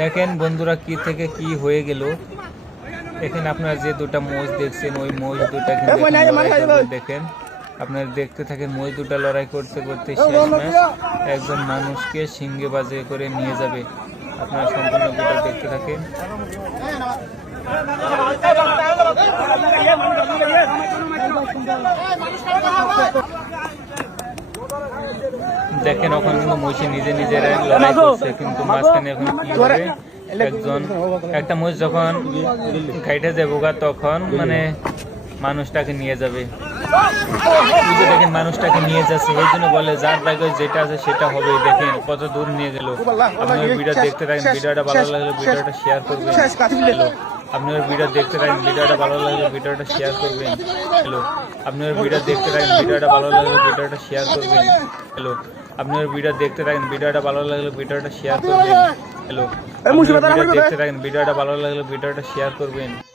দেখেন বন্ধুরা কি থেকে কি হয়ে গেল। এখানে আপনারা যে দুটা মোষ দেখছেন ওই মোষ দুটা কিন্তু দেখেন আপনারা দেখতে থাকেন। মোষ দুটা লড়াই করতে করতে শেষমেশ একজন মানুষকে সিংহে বাজে করে নিয়ে যাবে। আপনারা সম্পূর্ণ ভিডিও দেখতে থাকেন। দেখেন ওখানে কিন্তু মহিষী নিজে নিজের লড়াই করছে, কিন্তু মাঝখানে এখন কি হবে, একটা মহিষ যখন গাইডে যাবো তখন মানে মানুষটাকে নিয়ে যাবে। দেখেন মানুষটাকে নিয়ে যাচ্ছে, এই জন্য বলে যার ভাগ্যে যেটা আছে সেটা হবে। দেখেন কত দূর নিয়ে গেল। আপনার ভিডিও দেখতে থাকেন, ভিডিওটা ভালো লাগলে ভিডিওটা শেয়ার করবেন। হ্যালো, আপনার ভিডিও দেখতে থাকেন, ভিডিওটা ভালো লাগলে ভিডিওটা শেয়ার করবেন। হ্যালো, আপনার ভিডিও দেখতে থাকেন, ভিডিওটা ভালো লাগলে ভিডিওটা শেয়ার করবেন। হ্যালো, আপনার ভিডিও দেখতে থাকেন, ভিডিওটা ভালো লাগলে ভিডিওটা শেয়ার করবেন। হ্যালো, আপনার ভিডিও দেখতে থাকেন, ভিডিওটা ভালো লাগলে ভিডিওটা শেয়ার করবেন।